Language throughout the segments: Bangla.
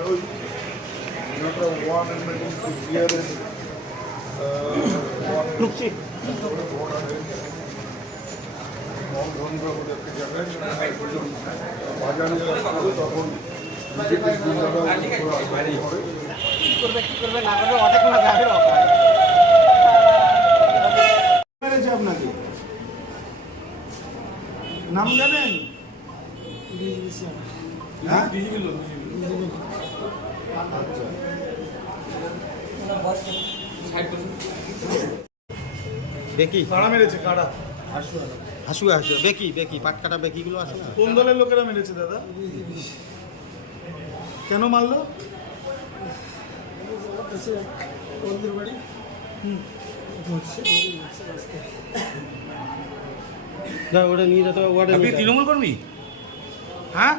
ওই একটা ওয়ান বিয়ারের ঢুকছি বাজারে তখন কি করবে কি করবে না করবে অনেক না যাবে আপনাকে নাম জানেন হ্যাঁ? আচ্ছা। বেকি। কারা মেরেছে কারা? হাসু হাসু। বেকি বেকি পাটকাটা বেকিগুলো আছে না? কোন দলের লোকেরা মেরেছে দাদা? কেন মারলো? ওটা নিয়ে যেতে তৃণমূল কর্মী? হ্যাঁ?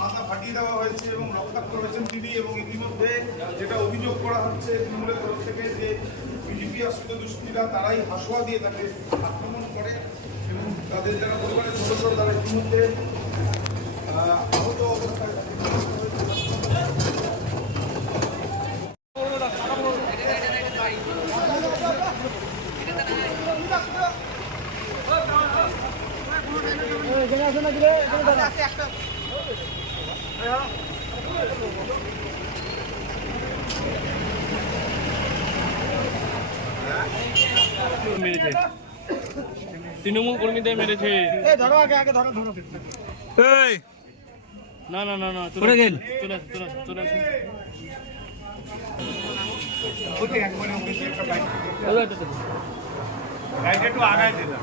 মাথা ফাটিয়ে দেওয়া হয়েছে এবং রক্তাক্ত হয়েছেন তিনি এবং ইতিমধ্যে যেটা অভিযোগ করা হচ্ছে তৃণমূলের তরফ থেকে যে বিজেপি আশ্রিত দুষ্কৃতীরা তারাই হাসুয়া দিয়ে তাকে আক্রমণ করে এবং তাদের যারা পরিবারের সদস্য, তারা ইতিমধ্যে মেরেছে। তৃণমূল কর্মীদের মেরেছে। ধরো আগে আগে ধরো ধরো। না না না না চলে গেল। চলে আসুন চলে আসুন চলে ওকে একবারে ওকে একটা বাইক। গাড়িটা একটু আগায় দিলাম।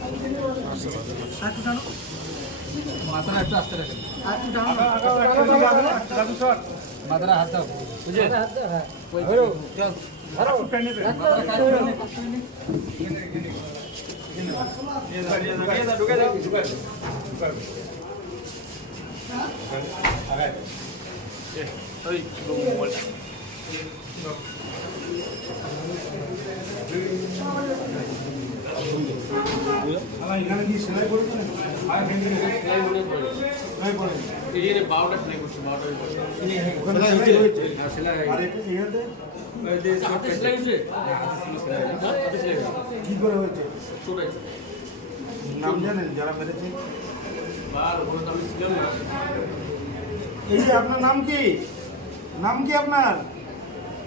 হ্যাঁ সাইড লাগে আস্তে আস্তে সময় নিয়ে যান, তাড়াহুড়া নেই। দাদু স্যার এখানে কি সেলাই আর এই যে সেলাই করছে সেলাই আর এটা সেলাই হচ্ছে সেলাই হচ্ছে কি করে ছোট নাম জানেন যারা মেরেছে? বার ওখানে আমি ছিলাম না। এই যে আপনার নাম কি? নাম কি আপনার?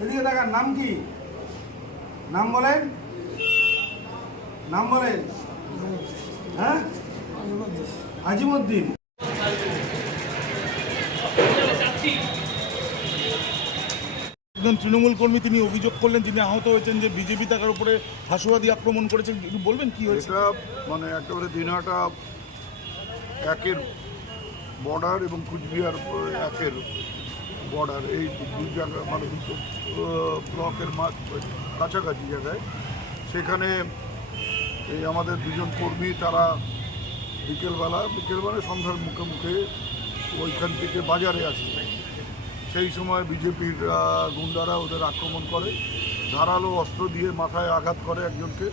এদিকে দেখান নাম কি? নাম বলেন। নাম বলেন। হ্যাঁ? আজিমুদ্দিন। একজন তৃণমূল কর্মী তিনি অভিযোগ করলেন তিনি আহত হয়েছেন যে বিজেপি তার উপরে হাসুয়াদি আক্রমণ করেছেন। একটু বলবেন কি হয়েছে? মানে একেবারে দিনহাটা একের বর্ডার এবং কুচবিহার একের বর্ডার। এই দু জায়গা মানে দুটো ব্লকের মাঝ কাছাকাছি জায়গায়। সেখানে এই আমাদের দুজন কর্মী তারা বিকেলবেলা বিকেলবেলা সন্ধ্যার মুখে মুখে ওইখান থেকে বাজারে আসছে সেই সময় বিজেপির গুন্ডারা ওদের আক্রমণ করে ধারালো অস্ত্র দিয়ে মাথায় আঘাত করে একজনকে।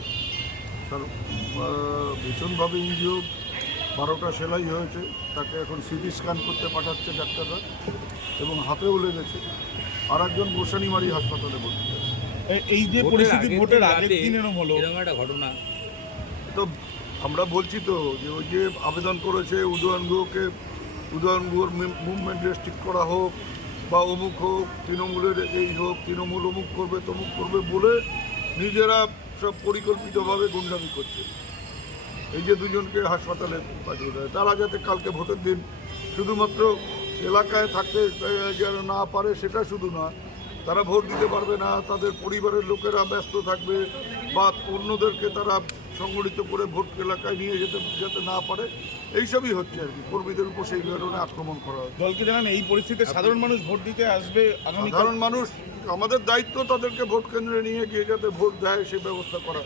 তার ভীষণভাবে ইঞ্জিও বারোটা সেলাই হয়েছে তাকে এখন সিটি স্ক্যান করতে পাঠাচ্ছে ডাক্তাররা এবং হাতেও লেগেছে। আর একজন গোসানিমারি হাসপাতালে ভর্তি আছে এই যে পরিস্থিতি ভোটের আগের দিন এরকম হলো তো আমরা বলছি তো যে ওই যে আবেদন করেছে উদয়ন গুহকে, উদয়ন গুহর মুভমেন্ট রেস্ট্রিক্ট করা হোক বা অমুক হোক, তৃণমূলের এই হোক, তৃণমূল অমুক করবে, তমুক করবে বলে নিজেরা সব পরিকল্পিতভাবে গুন্ডামি করছে। এই যে দুজনকে হাসপাতালে পাঠিয়ে দেয় তারা যাতে কালকে ভোটের দিন শুধুমাত্র এলাকায় থাকতে যেন না পারে সেটা শুধু না, তারা ভোট দিতে পারবে না, তাদের পরিবারের লোকেরা ব্যস্ত থাকবে বা অন্যদেরকে তারা সংগঠিত করে ভোট এলাকায় নিয়ে যেতে যেতে না পারে এইসবই হচ্ছে আর কি। কর্মীদের উপর সেই কারণে আক্রমণ করা হচ্ছে। দলকে জানান এই পরিস্থিতিতে সাধারণ মানুষ ভোট দিতে আসবে সাধারণ মানুষ আমাদের দায়িত্ব তাদেরকে ভোট কেন্দ্রে নিয়ে গিয়ে যাতে ভোট দেয় সে ব্যবস্থা করা।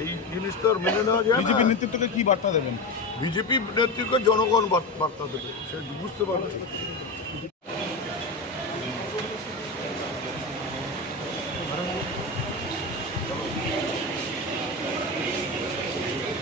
এই জিনিসটা আর মেনে নেওয়া যায় বিজেপি নেতৃত্বকে কি বার্তা দেবেন? বিজেপি নেতৃত্বকে জনগণ বার্তা দেবে সে বুঝতে পারবে হ্যাঁ? হ্যাঁ। আমি হসপিটাল এসেছি ওটা ওই একটা ওয়ান এন্ড ক্লিয়ার ঢুকছি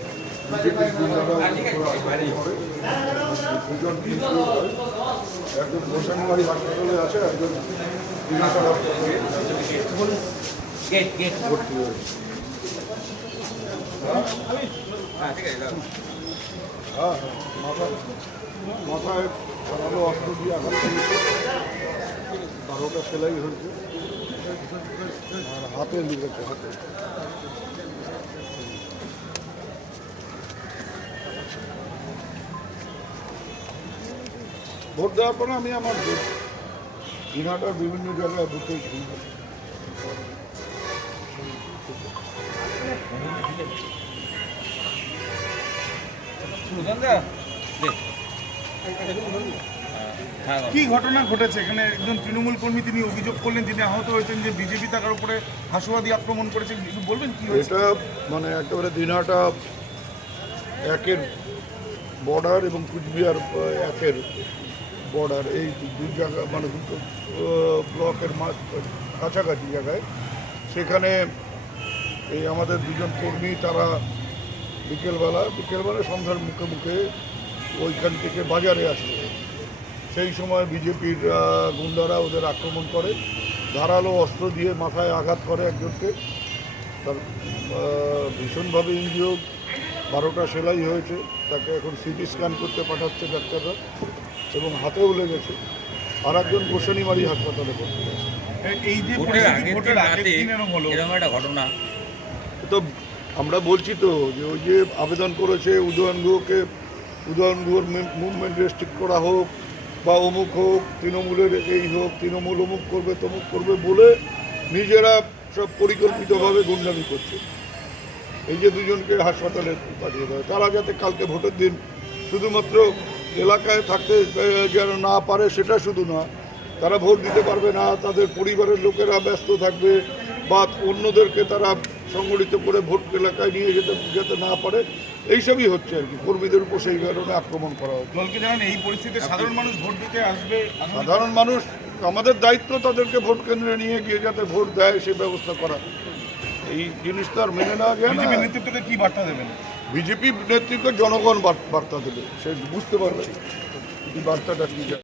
দুজন একজন গোসানিবাড়ি হাসপাতালে আছে একজন ভর্তি হয়েছে হ্যাঁ মাথায় মাথায় ধারালো অস্ত্র দিয়ে আঘাত বারোটা সেলাই হয়েছে আর হাতে লেগেছে হাতে ভোট দেওয়ার পরে আমি আমার দিনাটার বিভিন্ন জায়গায় বুথে কি ঘটনা ঘটেছে? এখানে একজন তৃণমূল কর্মী তিনি অভিযোগ করলেন তিনি আহত হয়েছেন যে বিজেপি তার উপরে হাসুয়াদি আক্রমণ করেছে। একটু বলবেন কি হয়েছে? এটা মানে একেবারে দিনহাটা একের বর্ডার এবং কুচবিহার একের বর্ডার এই দু জায়গা মানে দুটো ব্লকের কাছাকাছি জায়গায়। সেখানে এই আমাদের দুজন কর্মী, তারা বিকেলবেলা বিকেলবেলা সন্ধ্যার মুখে মুখে ওইখান থেকে বাজারে আসে। সেই সময় বিজেপির গুন্ডারা ওদের আক্রমণ করে, ধারালো অস্ত্র দিয়ে মাথায় আঘাত করে একজনকে। তার ভীষণভাবে ইনজিওর বারোটা সেলাই হয়েছে, তাকে এখন সিটি স্ক্যান করতে পাঠাচ্ছে ডাক্তাররা। এবং হাতেও লেগেছে আর একজন গোসানিমারি হাসপাতালে ভর্তি আছে এই যে ভোটের রাতে এরকম একটা ঘটনা। তো আমরা বলছি তো যে ওই যে আবেদন করেছে উদয়ন গুহকে উদয়ন গুহর মুভমেন্ট রেস্ট্রিক্ট করা হোক বা অমুক হোক তৃণমূলের এই হোক তৃণমূল অমুক করবে তমুক করবে বলে নিজেরা সব পরিকল্পিতভাবে গুন্ডামি করছে। এই যে দুজনকে হাসপাতালে পাঠিয়ে দেয় তারা যাতে কালকে ভোটের দিন শুধুমাত্র এলাকায় থাকতে যেন না পারে সেটা শুধু না তারা ভোট দিতে পারবে না তাদের পরিবারের লোকেরা ব্যস্ত থাকবে বা অন্যদেরকে তারা সংগঠিত করে ভোট এলাকায় নিয়ে যেতে যেতে না পারে এইসবই হচ্ছে আর কি। কর্মীদের উপর সেই কারণে আক্রমণ করা হচ্ছে। দলকে জানান এই পরিস্থিতিতে সাধারণ মানুষ ভোট দিতে আসবে সাধারণ মানুষ আমাদের দায়িত্ব তাদেরকে ভোট কেন্দ্রে নিয়ে গিয়ে যাতে ভোট দেয় সে ব্যবস্থা করা। এই জিনিসটা আর মেনে নেওয়া যায় না। নেতৃত্বকে কি বার্তা দেবেন? বিজেপি নেতৃত্ব জনগণ বার্তা দেবে। সে বুঝতে পারবে। এই বার্তাটা কি?